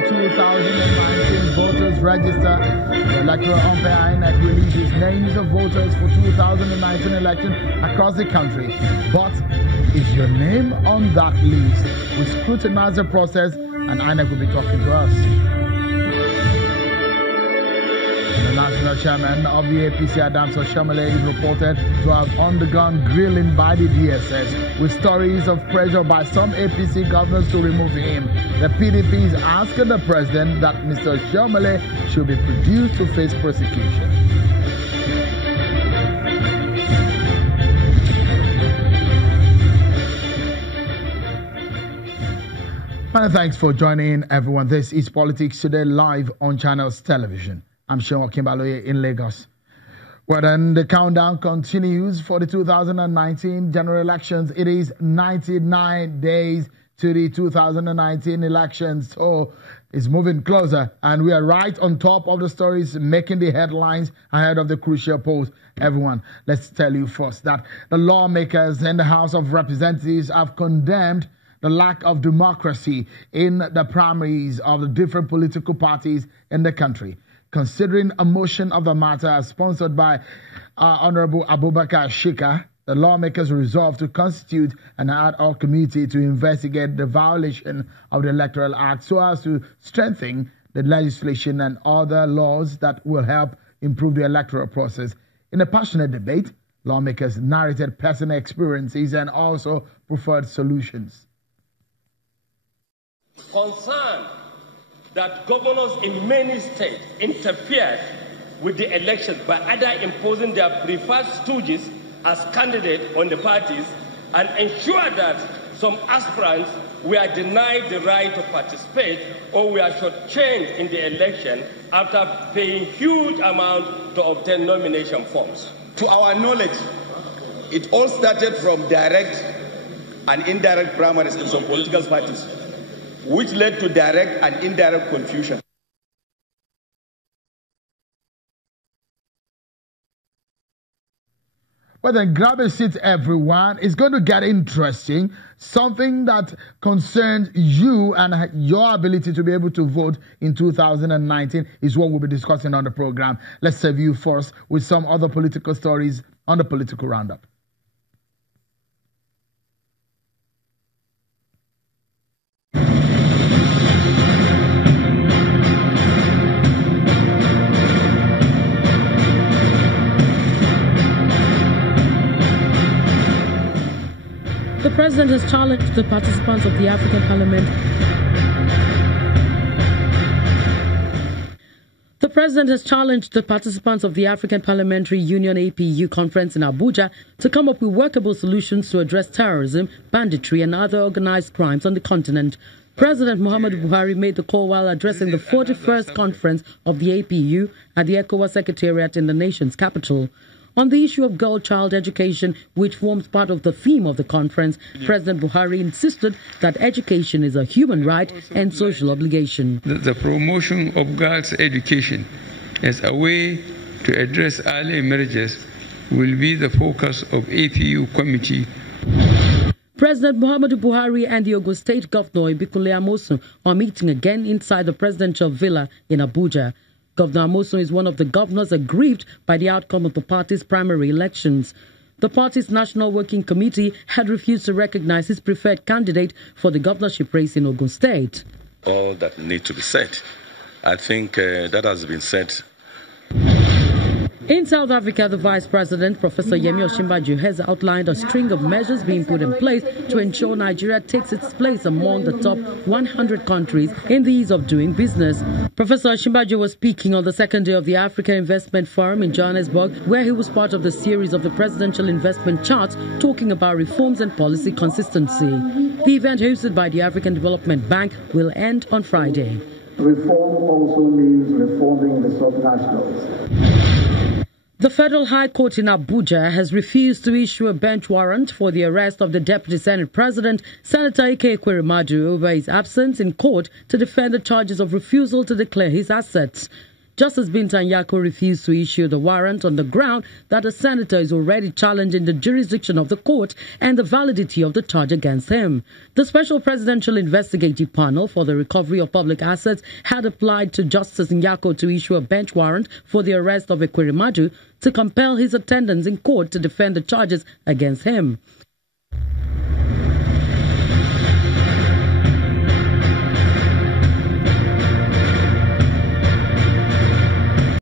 the 2019 voters register. The electoral umpire INEC releases names of voters for 2019 election across the country. But is your name on that list? We scrutinize the process, and INEC will be talking to us. The national chairman of the APC, Adams Oshiomhole, is reported to have undergone grilling by the DSS with stories of pressure by some APC governors to remove him. The PDP is asking the president that Mr. Oshiomhole should be produced to face prosecution. Many thanks for joining in, everyone. This is Politics Today live on Channels Television. I'm sure Osinbajo in Lagos. Well, then the countdown continues for the 2019 general elections. It is 99 days to the 2019 elections. So it's moving closer, and we are right on top of the stories making the headlines ahead of the crucial polls. Everyone, let's tell you first that the lawmakers in the House of Representatives have condemned the lack of democracy in the primaries of the different political parties in the country. Considering a motion of the matter sponsored by Honorable Abubakar Shika, the lawmakers resolved to constitute an ad hoc committee to investigate the violation of the Electoral Act so as to strengthen the legislation and other laws that will help improve the electoral process. In a passionate debate, lawmakers narrated personal experiences and also preferred solutions. Concern that governors in many states interfered with the elections by either imposing their preferred stooges as candidates on the parties and ensure that some aspirants were denied the right to participate or were shortchanged in the election after paying huge amounts to obtain nomination forms. To our knowledge, it all started from direct and indirect primaries in some political parties, which led to direct and indirect confusion. Well, then grab a seat, everyone. It's going to get interesting. Something that concerns you and your ability to be able to vote in 2019 is what we'll be discussing on the program. Let's serve you first with some other political stories on the Political Roundup. The president has challenged the participants of the African Parliament. The president has challenged the participants of the African Parliamentary Union APU conference in Abuja to come up with workable solutions to address terrorism, banditry, and other organized crimes on the continent. President Muhammadu Buhari made the call while addressing the 41st conference of the APU at the ECOWAS Secretariat in the nation's capital. On the issue of girl-child education, which forms part of the theme of the conference, President Buhari insisted that education is a human right and social obligation. The promotion of girls' education as a way to address early marriages will be the focus of APU committee. President Muhammadu Buhari and the Ogun State Governor Ibikunle Amosun are meeting again inside the presidential villa in Abuja. Governor Amosun is one of the governors aggrieved by the outcome of the party's primary elections. The party's National Working Committee had refused to recognize his preferred candidate for the governorship race in Ogun State. All that need to be said, I think that has been said. In South Africa, the Vice President, Professor Osinbajo, has outlined a string of measures being put in place to ensure Nigeria takes its place among the top 100 countries in the ease of doing business. Professor Osinbajo was speaking on the second day of the Africa Investment Forum in Johannesburg, where he was part of the series of the Presidential Investment Charts, talking about reforms and policy consistency. The event, hosted by the African Development Bank, will end on Friday. Reform also means reforming the subnationals. The Federal High Court in Abuja has refused to issue a bench warrant for the arrest of the Deputy Senate President, Senator Ike Ekweremadu, over his absence in court to defend the charges of refusal to declare his assets. Justice Binta Nyako refused to issue the warrant on the ground that the senator is already challenging the jurisdiction of the court and the validity of the charge against him. The Special Presidential Investigative Panel for the Recovery of Public Assets had applied to Justice Nyako to issue a bench warrant for the arrest of Ekweremadu to compel his attendance in court to defend the charges against him.